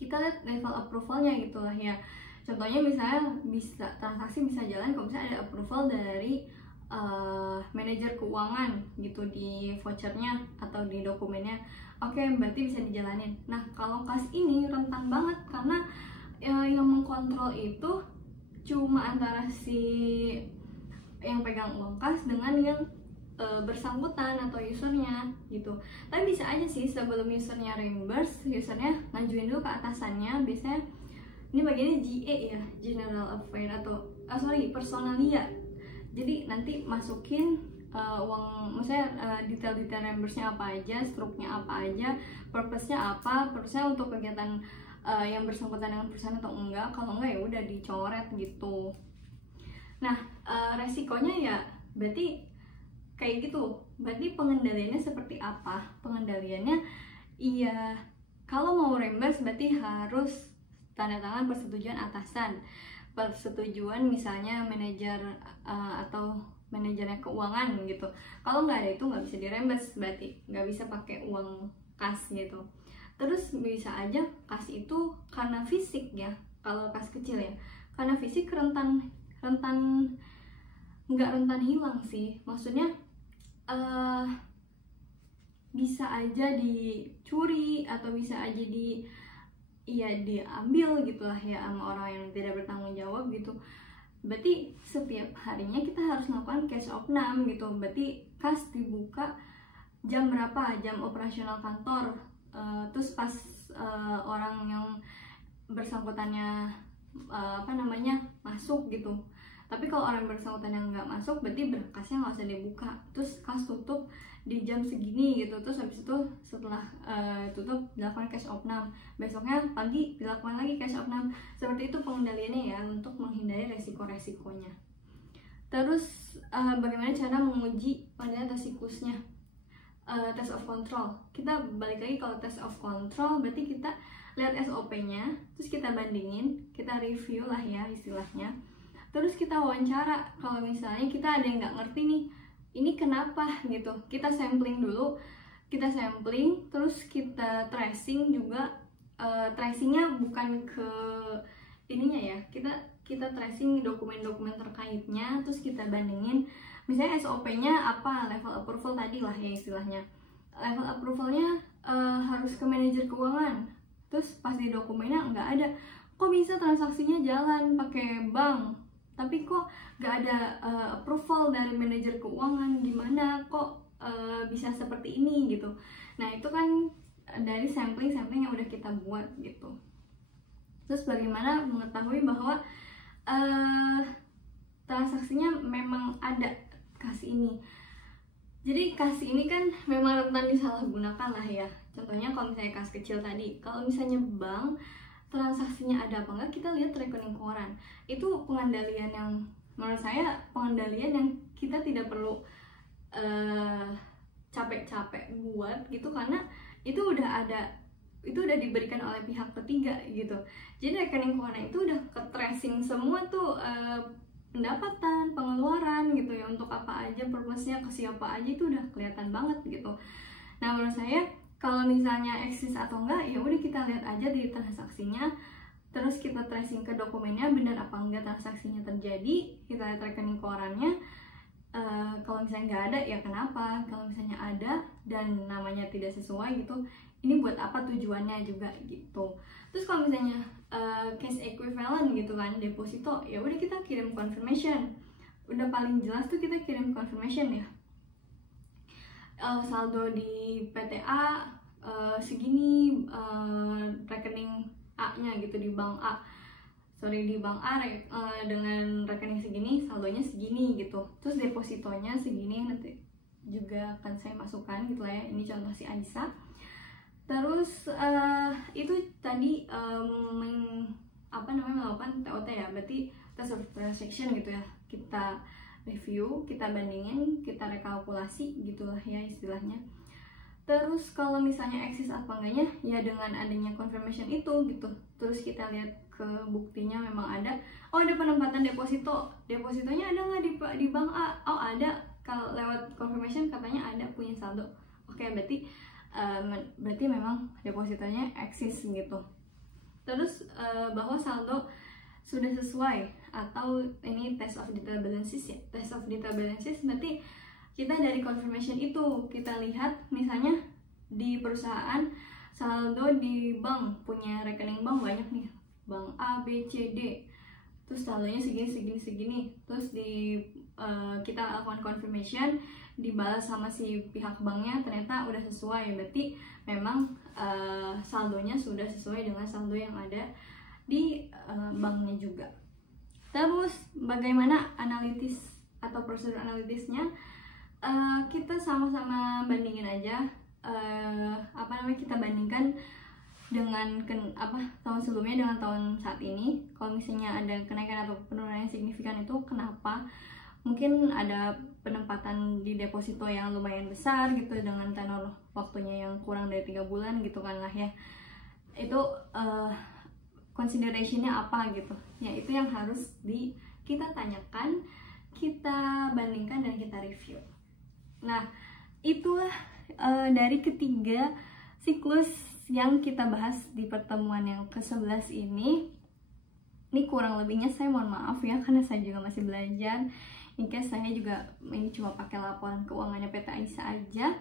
kita lihat level approvalnya gitu lah ya. Contohnya misalnya transaksi bisa jalan kalau misalnya ada approval dari manajer keuangan gitu di vouchernya atau di dokumennya. Oke, berarti bisa dijalanin. Nah, kalau kas ini rentan banget, karena yang mengkontrol itu cuma antara si yang pegang uang kas dengan yang bersangkutan atau usernya gitu. Tapi bisa aja sih sebelum usernya reimburse, usernya ngajuin dulu ke atasannya. Biasanya ini bagiannya GA ya, General Affair atau Personalia. Jadi nanti masukin uang, maksudnya detail-detail reimburse-nya apa aja, struknya apa aja, purpose-nya apa, purpose-nya untuk kegiatan yang bersangkutan dengan perusahaan atau enggak. Kalau enggak ya udah dicoret gitu. Nah, resikonya ya berarti kayak gitu. Berarti pengendaliannya seperti apa? Pengendaliannya iya, kalau mau reimburse berarti harus tanda tangan persetujuan atasan, persetujuan misalnya manajer atau manajernya keuangan gitu. Kalau nggak ada itu nggak bisa direimburse, berarti nggak bisa pakai uang kas gitu. Terus bisa aja kas itu karena fisik ya, kalau kas kecil ya, karena fisik nggak rentan hilang sih. Maksudnya bisa aja dicuri atau bisa aja diambil gitulah ya sama orang yang tidak bertanggung jawab gitu. Berarti setiap harinya kita harus melakukan cash opnam gitu. Berarti kas dibuka jam berapa, jam operasional kantor, terus pas orang yang bersangkutannya masuk gitu. Tapi kalau orang bersangkutan yang nggak masuk, berarti berkasnya nggak usah dibuka, terus kas tutup di jam segini gitu. Terus habis itu setelah tutup dilakukan cash opnam, besoknya pagi dilakukan lagi cash opnam. Seperti itu pengendaliannya ya, untuk menghindari resiko-resikonya. Terus bagaimana cara menguji pada tes siklusnya? Test of control, kita balik lagi. Kalau test of control berarti kita lihat SOP-nya, terus kita bandingin, kita review lah ya istilahnya. Terus kita wawancara, kalau misalnya kita ada yang nggak ngerti nih, ini kenapa gitu, kita sampling dulu, terus kita tracing juga. Tracingnya bukan ke ininya ya, kita tracing dokumen-dokumen terkaitnya, terus kita bandingin. Misalnya SOP-nya apa, level approval tadi lah ya istilahnya. Level approvalnya harus ke manajer keuangan, terus pas di dokumennya nggak ada. Kok bisa transaksinya jalan pakai bank, tapi kok nggak ada approval dari manajer keuangan, gimana kok bisa seperti ini gitu. Nah itu kan dari sampling yang udah kita buat gitu. Terus bagaimana mengetahui bahwa transaksinya memang ada kas ini? Jadi kas ini kan memang rentan disalahgunakan lah ya. Contohnya kalau misalnya kas kecil tadi, kalau misalnya bank transaksinya ada apa enggak, kita lihat rekening koran. Itu pengendalian yang menurut saya pengendalian yang kita tidak perlu capek-capek buat gitu, karena itu udah ada, itu udah diberikan oleh pihak ketiga gitu. Jadi rekening koran itu udah ke tracing semua tuh pendapatan, pengeluaran gitu ya, untuk apa aja purpose-nya, ke siapa aja, itu udah kelihatan banget gitu. Nah menurut saya kalau misalnya eksis atau enggak, ya udah kita lihat aja di transaksinya, terus kita tracing ke dokumennya benar apa enggak transaksinya terjadi, kita lihat rekening korannya. Kalau misalnya nggak ada ya kenapa, kalau misalnya ada dan namanya tidak sesuai gitu, ini buat apa tujuannya juga gitu. Terus kalau misalnya cash equivalent gitu kan, deposito, ya udah kita kirim confirmation, udah paling jelas tuh kita kirim confirmation ya. Saldo di PTA segini, rekening A nya gitu di bank A, di bank A dengan rekening segini, saldonya segini gitu. Terus depositonya segini, nanti juga akan saya masukkan gitu lah ya. Ini contoh si Aisyah. Terus itu tadi melakukan TOT ya, berarti test of transaction gitu ya. Kita review, kita bandingin, kita rekalkulasi gitulah ya istilahnya. Terus kalau misalnya eksis apa enggaknya, ya dengan adanya confirmation itu gitu. Terus kita lihat ke buktinya memang ada. Oh ada penempatan deposito, depositonya ada nggak di bank A? Oh ada, kalau lewat confirmation katanya ada, punya saldo. Oke, berarti memang depositonya eksis gitu. Terus bahwa saldo sudah sesuai, atau ini test of detail balances ya. Test of detail balances berarti kita dari confirmation itu kita lihat misalnya di perusahaan saldo di bank, punya rekening bank banyak nih, bank A, B, C, D, terus saldonya segini, terus kita lakukan confirmation, dibalas sama si pihak banknya ternyata udah sesuai, berarti memang saldonya sudah sesuai dengan saldo yang ada di banknya juga. Terus bagaimana analitis atau prosedur analitisnya? Kita sama-sama bandingin aja, kita bandingkan dengan tahun sebelumnya dengan tahun saat ini. Kalau misalnya ada kenaikan atau penurunan yang signifikan, itu kenapa? Mungkin ada penempatan di deposito yang lumayan besar gitu, dengan tenor waktunya yang kurang dari 3 bulan gitu kan lah ya. Itu considerationnya apa gitu ya, itu yang harus kita tanyakan, kita bandingkan, dan kita review. Nah itulah dari ketiga siklus yang kita bahas di pertemuan yang ke-11 ini. Ini kurang lebihnya saya mohon maaf ya, karena saya juga masih belajar. In case saya juga ini cuma pakai laporan keuangannya PT Aisyah aja.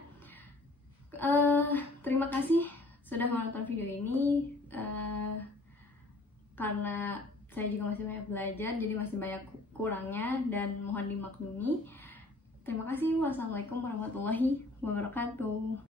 Terima kasih sudah menonton video ini. Karena saya juga masih banyak belajar, jadi masih banyak kurangnya dan mohon dimaklumi. Terima kasih. Wassalamualaikum warahmatullahi wabarakatuh.